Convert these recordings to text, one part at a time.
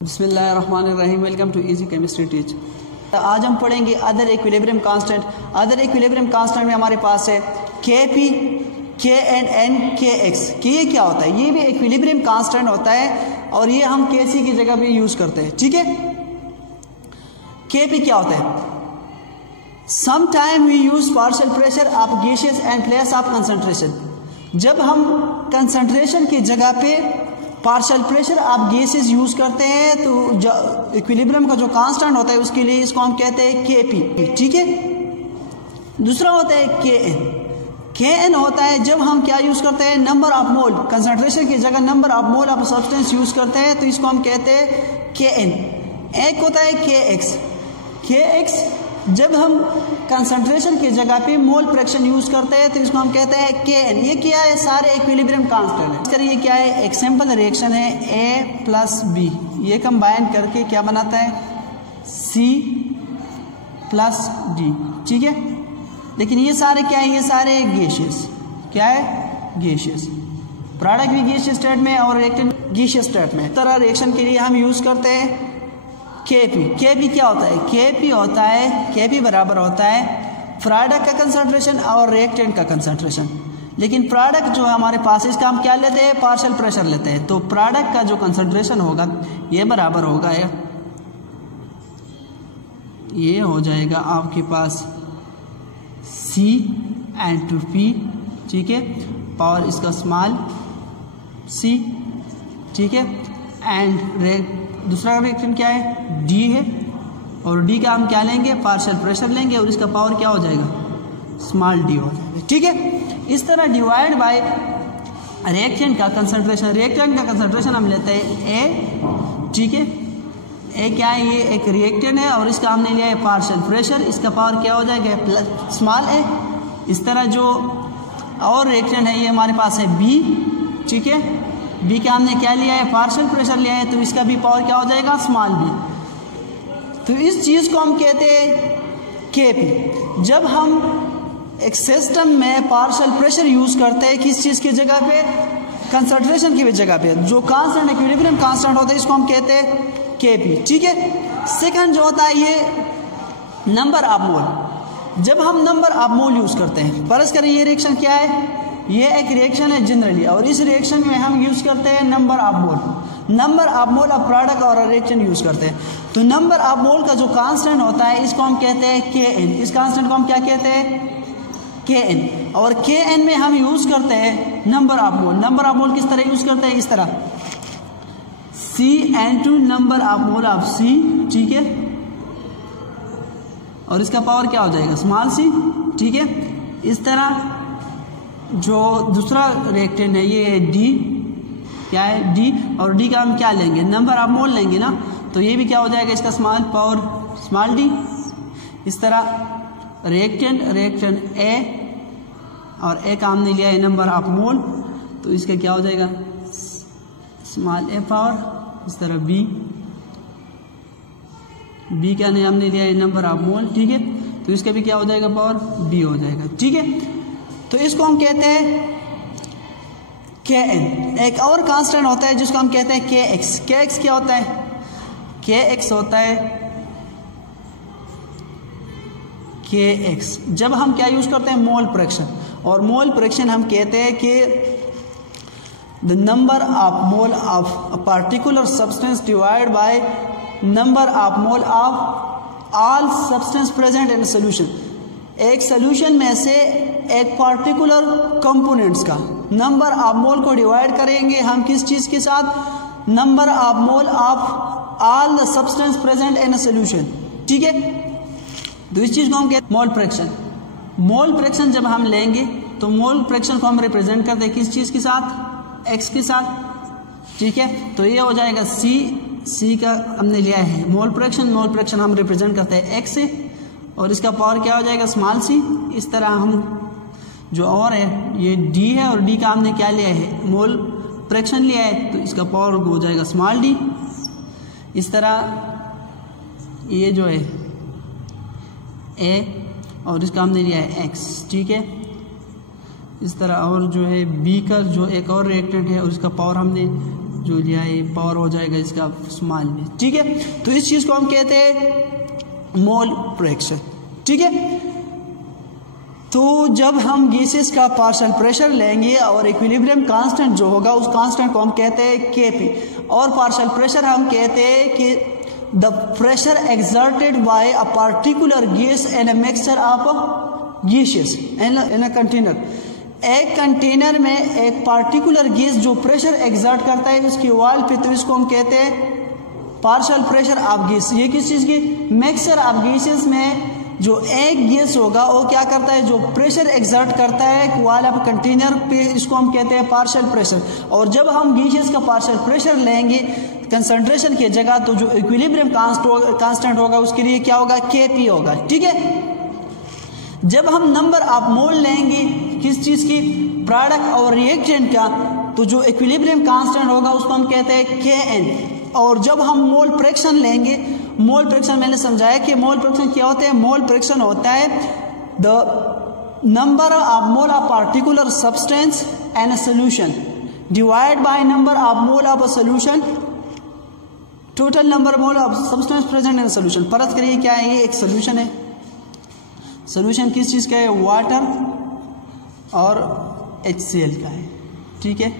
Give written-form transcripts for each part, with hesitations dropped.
बिस्मिल्लाहिर्रहमानिर्रहीम। Welcome to easy chemistry teach. आज हम पढ़ेंगे other equilibrium constant. Other equilibrium constant में हमारे पास है Kp, Kn, Kx। ये क्या होता है? ये भी इक्विलिब्रियम कांस्टेंट होता है और ये हम Kc की जगह पे यूज करते हैं। ठीक है, Kp क्या होता है? Some time we use partial pressure of gases and place of concentration. जब हम कंसंट्रेशन की जगह पे पार्शियल प्रेशर आप गैसेस यूज करते हैं तो इक्विलिब्रियम का जो कांस्टेंट होता है उसके लिए इसको हम कहते हैं Kp। ठीक है, दूसरा होता है Kn। Kn होता है जब हम क्या यूज करते हैं, नंबर ऑफ मोल। कंसंट्रेशन की जगह number of mole of substance use करते हैं तो इसको हम कहते हैं Kn। एक होता है Kx। Kx जब हम कंसंट्रेशन की जगह पे मोल फ्रैक्शन यूज करते हैं तो इसको हम कहते हैं Kn। ये क्या है? सारे इक्विलिब्रियम कांस्टेंट है। ये क्या है? एक सिंपल रिएक्शन है A प्लस B, ये कंबाइन करके क्या बनाता है? C plus D। ठीक है, लेकिन ये सारे क्या है? ये सारे गैसियस। क्या है? गैसियस। प्रोडक्ट भी गैसियस स्टेट में और रिएक्टेंट गैसियस स्टेट में। इस तरह रिएक्शन के लिए हम यूज करते हैं Kp। Kp क्या होता है? Kp होता है, Kp बराबर होता है प्रोडक्ट का कंसंट्रेशन और रिएक्टेंट का कंसंट्रेशन। लेकिन प्रोडक्ट जो हमारे पास इसका हम क्या लेते हैं? पार्शियल प्रेशर लेते हैं। तो प्रोडक्ट का जो कंसंट्रेशन होगा ये बराबर होगा, ये हो जाएगा आपके पास C/P। ठीक है, पावर इसका स्मॉल c। ठीक है, एंड दूसरा रिएक्टेंट क्या है? D है, और D का हम क्या लेंगे? पार्शियल प्रेशर लेंगे और इसका पावर क्या हो जाएगा? स्मॉल d हो जाएगा। ठीक है, इस तरह डिवाइड बाय रिएक्टेंट का कंसंट्रेशन। रिएक्टेंट का कंसंट्रेशन हम लेते हैं A। ठीक है, A क्या है? ये एक रिएक्टेंट है और इसका हमने लिया है पार्शियल प्रेशर, इसका पावर क्या हो जाएगा? Plus small a। इस तरह जो और रिएक्टेंट है ये हमारे पास है B। ठीक है, B का हमने क्या लिया है? पार्शियल प्रेशर लिया है तो इसका भी पावर क्या हो जाएगा? Small b। तो इस चीज को हम कहते हैं Kp। जब हम एक सिस्टम में पार्शियल प्रेशर यूज करते हैं किस चीज की जगह पे? कंसंट्रेशन की जगह पे। जो कांस्टेंट इक्विलिब्रियम कांस्टेंट होता है इसको हम कहते हैं Kp। ठीक है, सेकंड जो होता है ये नंबर ऑफ मोल। जब हम नंबर ऑफ मोल यूज करते हैं, फर्ज करें ये रिएक्शन क्या है? ये एक रिएक्शन है जनरली, और इस रिएक्शन में हम यूज करते हैं number of mole. Number of mole of product और रिएक्शन यूज करते हैं। तो नंबर ऑफ मोल का जो कांस्टेंट होता है इसको हम कहते हैं Kn। इस कांस्टेंट को हम क्या कहते हैं? Kn। और Kn में हम यूज करते हैं number of mole. Number of mole किस तरह यूज करते हैं? इस तरह C/2 number of mole of C। ठीक है, और इसका पावर क्या हो जाएगा? Small c। ठीक है, इस तरह जो दूसरा रिएक्टेंट है ये है D। क्या है? D, और D का हम क्या लेंगे? नंबर ऑफ मोल लेंगे ना, तो ये भी क्या हो जाएगा? इसका स्मॉल पावर स्मॉल d। इस तरह रिएक्टेंट A, और A का हमने लिया है नंबर ऑफ मोल तो इसका क्या हो जाएगा? Small a power. इस तरह B का हमने लिया है नंबर ऑफ मोल। ठीक है, तो इसका भी क्या हो जाएगा? पावर B हो जाएगा। ठीक है, तो इसको हम कहते हैं Kn। एक और कांस्टेंट होता है जिसको हम कहते हैं Kx। Kx क्या होता है? Kx होता है Kx जब हम क्या यूज करते हैं? Mole fraction. और मोल फ्रैक्शन हम कहते हैं कि the number of mole of a particular substance divide by number of mole of all substance present in solution. एक सोल्यूशन में से एक पार्टिकुलर कंपोनेंट्स का नंबर ऑफ मोल को डिवाइड करेंगे हम किस चीज के साथ? Number of mole of all the substance present in a solution. ठीक है, तो इस चीज को हम कहते हैं मोल फ्रैक्शन। मोल फ्रैक्शन जब हम लेंगे तो मोल फ्रैक्शन को हम रिप्रेजेंट करते हैं किस चीज के साथ? x के साथ। ठीक है, तो ये हो जाएगा C का हमने लिया है मोल फ्रैक्शन। मोल फ्रैक्शन हम रिप्रेजेंट करते हैं x से, और इसका पावर क्या हो जाएगा? Small c। इस तरह हम जो और है ये D है, और D का हमने क्या लिया है? मोल फ्रैक्शन लिया है तो इसका पावर हो जाएगा स्मॉल d। इस तरह ये जो है A, और इसका हमने लिया है x। ठीक है, इस तरह और जो है B का जो एक और रिएक्टेंट है उसका पावर हमने जो लिया है पावर हो जाएगा इसका स्मॉल में, ठीक है। तो इस चीज़ को हम कहते हैं मोल फ्रैक्शन, ठीक है। तो जब हम गैसेस का पार्शियल प्रेशर लेंगे और इक्विलिब्रियम कांस्टेंट जो होगा उस कांस्टेंट को हम कहते हैं केपी, और पार्शियल प्रेशर हम कहते हैं कि the pressure exerted by a particular gas in a mixture of gases in a container. एक कंटेनर में एक पार्टिकुलर गैस जो प्रेशर एक्सर्ट करता है उसकी वॉल पे, तो इसको हम कहते हैं पार्शियल प्रेशर ऑफ गैस। ये किस चीज़ की? मिक्सचर ऑफ गैसेस में जो एक गैस होगा वो क्या करता है, जो प्रेशर एक्सर्ट करता है वॉल ऑफ कंटेनर पे, इसको हम कहते हैं पार्शियल प्रेशर। और जब हम गैसेस का पार्शियल प्रेशर लेंगे कंसंट्रेशन की जगह, तो जो इक्विलिब्रियम कांस्टेंट होगा उसके लिए क्या होगा, केपी होगा, ठीक है। जब हम नंबर ऑफ मोल लेंगे किस चीज़ की, प्रोडक्ट और रिएक्टेंट का, तो जो इक्विलिब्रियम कांस्टेंट होगा उसको हम कहते हैं के एन। और जब हम मोल फ्रैक्शन लेंगे, मोल फ्रैक्शन मैंने समझाया कि मोल फ्रैक्शन क्या होता है, मोल फ्रैक्शन होता है the number of mole of particular substance and a solution divide by number of mole of a solution total number mole of substance present in solution. परत करिए क्या है, ये एक सोल्यूशन है। सोल्यूशन किस चीज़ का है, वाटर और HCl का है, ठीक है।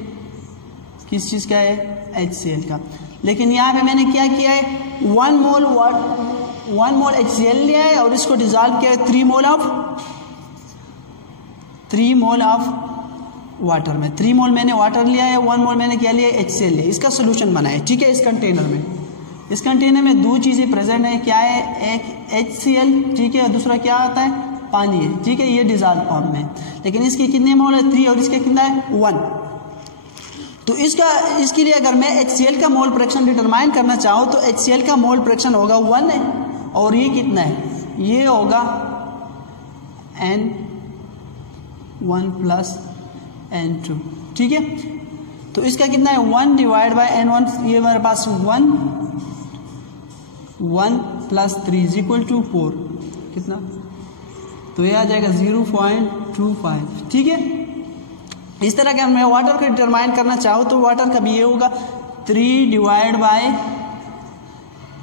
किस चीज़ का है, HCl का। लेकिन यहाँ पे मैंने क्या किया है, 1 मोल HCl लिया है और इसको डिजॉल्व किया है 3 मोल ऑफ वाटर में। 3 मोल मैंने वाटर लिया है, 1 मोल मैंने क्या लिया है, HCl लिया है। इसका सोल्यूशन बना है, ठीक है। इस कंटेनर में दो चीज़ें प्रेजेंट है, क्या है, एक HCl, ठीक है, दूसरा क्या आता है, पानी है, ठीक है। ये डिजॉल्व फॉर्म में, लेकिन इसके कितने मोल है, 3, और इसके कितना है, 1। तो इसके लिए अगर मैं HCl का मोल फ्रैक्शन डिटरमाइन करना चाहूँ तो HCl का मोल फ्रैक्शन होगा 1 है, और ये कितना है, ये होगा N1 प्लस N2, ठीक है। तो इसका कितना है, 1 डिवाइड बाय N1, ये हमारे पास 1 प्लस 3 इज इक्वल टू 4, कितना, तो ये आ जाएगा 0.25, ठीक है। इस तरह के मैं वाटर का डिटरमाइन करना चाहूँ तो वाटर का भी ये होगा 3 डिवाइड बाय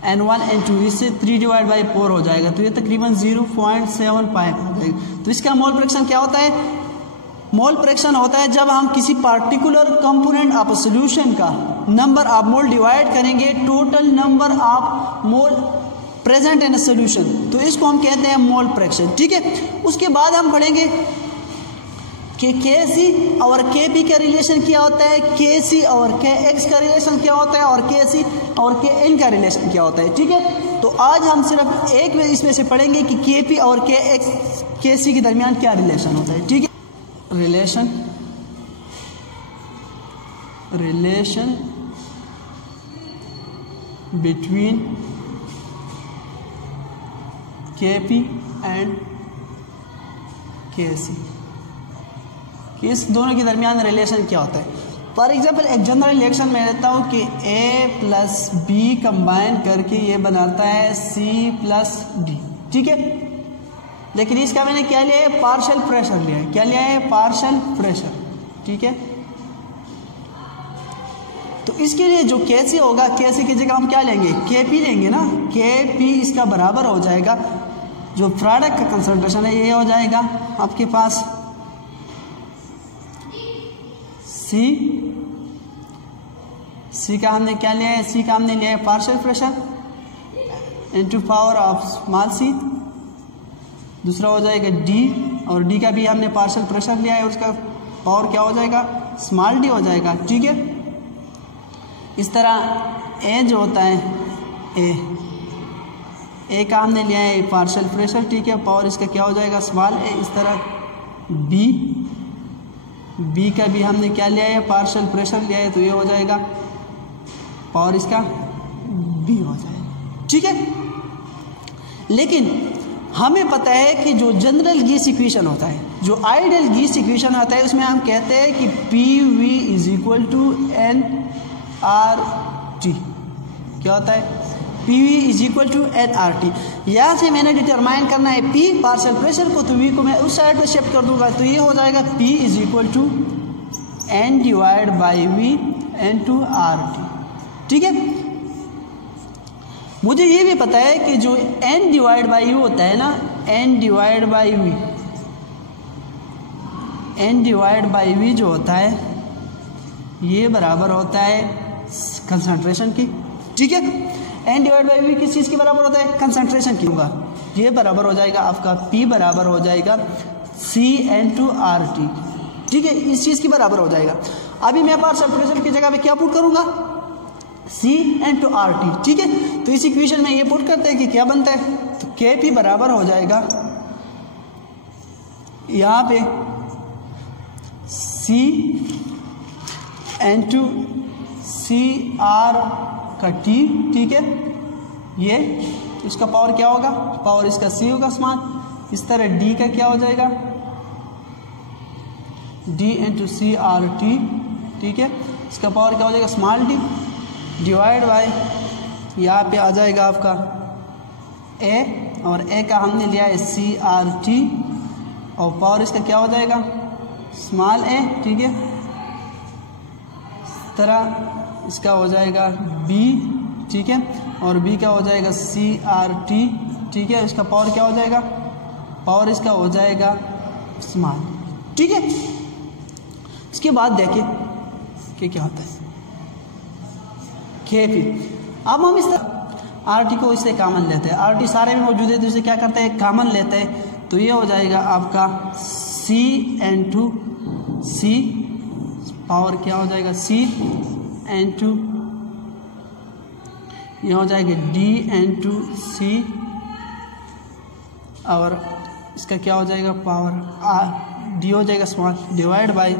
N1 N2, इससे 3 डिवाइड बाय 4 हो जाएगा, तो ये तकरीबन 0.75 हो जाएगा। तो इसका मोल फ्रैक्शन क्या होता है, मोल फ्रैक्शन होता है जब हम किसी पार्टिकुलर कंपोनेंट ऑफ सोल्यूशन का नंबर ऑफ मोल डिवाइड करेंगे total number of mole present in solution, तो इसको हम कहते हैं मोल फ्रैक्शन, ठीक है। उसके बाद हम पढ़ेंगे कि Kc और Kp का रिलेशन क्या होता है, Kc और Kx का रिलेशन क्या होता है, और Kc और Kn का रिलेशन क्या होता है, ठीक है। तो आज हम सिर्फ एक में इसमें से पढ़ेंगे कि Kp और Kc के दरमियान क्या रिलेशन होता है, ठीक है। Relation between Kp and Kc, इस दोनों के दरमियान रिलेशन क्या होता है। फॉर एग्जाम्पल एक जनरल रिलेशन में लेता हूँ कि A प्लस B कंबाइन करके ये बनाता है C प्लस D, ठीक है। लेकिन इसका मैंने क्या लिया है, पार्शियल प्रेशर लिया है, क्या लिया है, पार्शियल प्रेशर, ठीक है। तो इसके लिए जो Kc होगा, Kc की जगह हम क्या लेंगे, Kp लेंगे ना। Kp इसका बराबर हो जाएगा, जो प्रोडक्ट का कंसंट्रेशन है ये हो जाएगा आपके पास C का हमने क्या लिया है, C का हमने लिया है partial pressure into power of small c, दूसरा हो जाएगा D, और D का भी हमने पार्शियल प्रेशर लिया है, उसका पावर क्या हो जाएगा, स्मॉल d हो जाएगा, ठीक है। इस तरह A जो होता है, A का हमने लिया है पार्शियल प्रेशर, ठीक है, पावर इसका क्या हो जाएगा, स्मॉल a। इस तरह B का भी हमने क्या लिया है, पार्शियल प्रेशर लिया है, तो ये हो जाएगा पावर इसका B हो जाएगा, ठीक है। लेकिन हमें पता है कि जो जनरल गैस इक्वेशन होता है, जो आइडियल गैस इक्वेशन आता है, उसमें हम कहते हैं कि PV is equal to nRT, क्या होता है, PV is equal to nRT। यहाँ से मैंने डिटरमाइन करना है P पार्शियल प्रेशर को, तो V को मैं उस साइड पर शिफ्ट कर दूंगा, तो ये हो जाएगा P is equal to N divide by V into RT। ठीक है, मुझे ये भी पता है कि जो N डिवाइड बाई U होता है ना, N divide by V, N divide by V जो होता है ये बराबर होता है कंसंट्रेशन की। ठीक है, N डिवाइड बाई V किस चीज़ के बराबर होता है? कंसंट्रेशन की होगा। ये बराबर हो जाएगा आपका P बराबर हो जाएगा C/RT। ठीक है, इस चीज़ की बराबर हो जाएगा। अभी मैं पार्ट सेपरेशन की जगह पे क्या पुट करूंगा? C/RT। ठीक है, तो इस इक्वेशन में ये पुट करते हैं कि क्या बनता है, तो Kp बराबर हो जाएगा यहाँ पे C/CR का T। ठीक है, ये इसका पावर क्या होगा? पावर इसका C होगा स्मॉल। इस तरह D का क्या हो जाएगा? D/CRT। ठीक है, इसका पावर क्या हो जाएगा? स्मॉल d डिवाइड बाय यहाँ पे आ जाएगा आपका A, और A का हमने लिया है CRT, और पावर इसका क्या हो जाएगा? Small a। ठीक है, इस तरह इसका हो जाएगा B। ठीक है, और B का हो जाएगा CRT। ठीक है, इसका पावर क्या हो जाएगा? पावर इसका हो जाएगा स्मॉल। ठीक है, इसके बाद देखिए कि क्या होता है Kp। अब हम इस तरह RT को इससे कॉमन लेते हैं, RT सारे में मौजूद है तो इसे क्या करते हैं? कॉमन लेते हैं। तो ये हो जाएगा आपका C/C, पावर क्या हो जाएगा? C N2, ये हो जाएगा D/C, और इसका क्या हो जाएगा? पावर D हो जाएगा स्मॉल डिवाइड बाय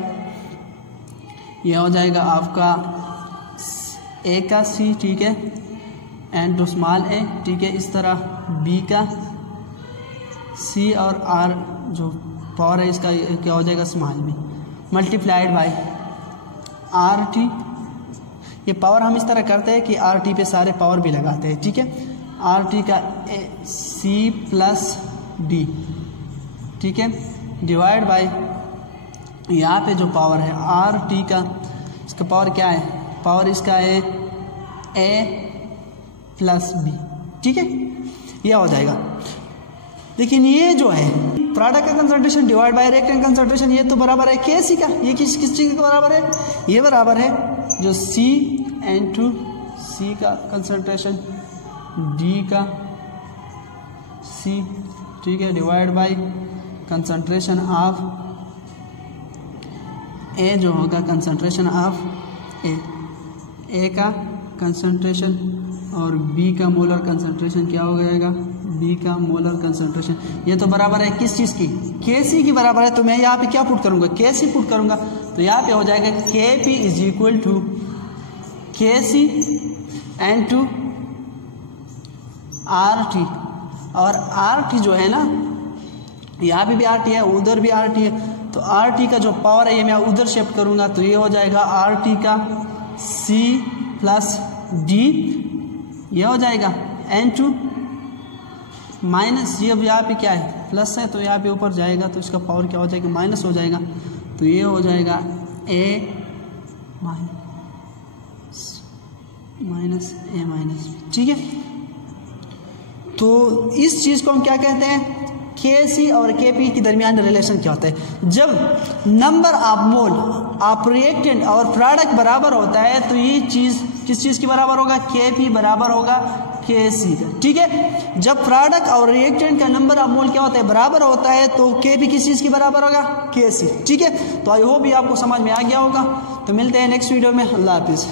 ये हो जाएगा आपका A का C। ठीक है, N2 स्मॉल a। ठीक है, इस तरह B का C और R जो पावर है इसका क्या हो जाएगा? Small b multiplied by RT। ये पावर हम इस तरह करते हैं कि RT पे सारे पावर भी लगाते हैं। ठीक है, RT का C प्लस D। ठीक है, डिवाइड बाय यहाँ पे जो पावर है RT का, इसका पावर क्या है? पावर इसका है A प्लस B। ठीक है, यह हो जाएगा। लेकिन ये जो है प्रोडक्ट का concentration divide by reactant concentration, ये तो बराबर है Kc का। ये किस चीज़ के बराबर है? ये बराबर है जो C/N2 C का कंसंट्रेशन D का C। ठीक है, divide by concentration of A जो होगा कंसंट्रेशन ऑफ A का कंसंट्रेशन, और B का मोलर कंसंट्रेशन क्या हो जाएगा? B का मोलर कंसंट्रेशन। ये तो बराबर है किस चीज़ की? Kc की बराबर है। तो मैं यहाँ पे क्या पुट करूँगा? Kc पुट करूँगा। तो यहाँ पे हो जाएगा Kp is equal to Kc N2 RT, और RT जो है ना, यहाँ पे भी RT है, उधर भी RT है। तो RT का जो पावर है ये मैं उधर शिफ्ट करूँगा, तो ये हो जाएगा RT का C प्लस D। ये हो जाएगा N2 माइनस, ये अब यहाँ पे क्या है? प्लस है, तो यहाँ पे ऊपर जाएगा तो इसका पावर क्या हो जाएगा? माइनस हो जाएगा। तो ये हो जाएगा A minus A minus B। ठीक है, तो इस चीज़ को हम क्या कहते हैं? Kc और Kp के दरमियान रिलेशन क्या होता है? जब number of mole of reactant और प्रोडक्ट बराबर होता है तो ये चीज़ किस चीज़ की बराबर होगा? Kp बराबर होगा Kc का। ठीक है, जब प्रोडक्ट और रिएक्टेंट का नंबर ऑफ मोल क्या होता है? बराबर होता है, तो Kp किस चीज़ की बराबर होगा? Kc। ठीक है, तो आई होप ये आपको समझ में आ गया होगा। तो मिलते हैं नेक्स्ट वीडियो में। अल्लाह हाफिज़।